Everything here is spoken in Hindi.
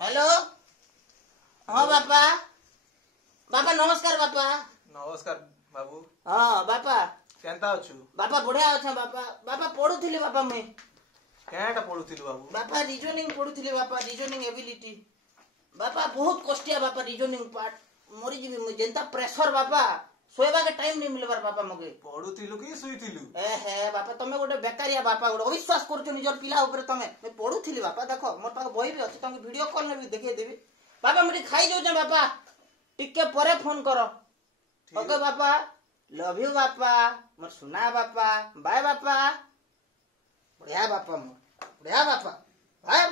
हेलो। हाँ बापा। बापा नमस्कार बापा। नमस्कार बाबू। हाँ बापा केनता अछु? बापा बढ़िया अच्छा बापा। बापा पढ़ुथिली बापा मुई। केनटा पढुथिलु बाबू? बापा रीजनिंग पढ़ुथिली बापा, रीजनिंग एबिलिटी। बापा बहुत कष्टिया बापा रीजनिंग पार्ट। मरी जीवी मुई जेंता प्रेशर बापा, सोएबा के टाइम नहीं मिलबार बापा मगे। पढुथिलु कि सुइथिलु? ए हे बापा तमे गोटे बेकारिया बापा, गोटे अविश्वास करछो निजर पिला ऊपर तमे। मैं पढ़ुथिली बापा, देखो मोर पाखे बही भी अछि, तमे वीडियो कॉल में भी देखे देबी। बापा मुई खाई जाउछे बापा, टिके परे फोन करो। ओके बापा, लव यू बापा, मोर सुना बापा, बाय बापा। बढ़िया बापा मोर, बढ़िया बापा, बाय।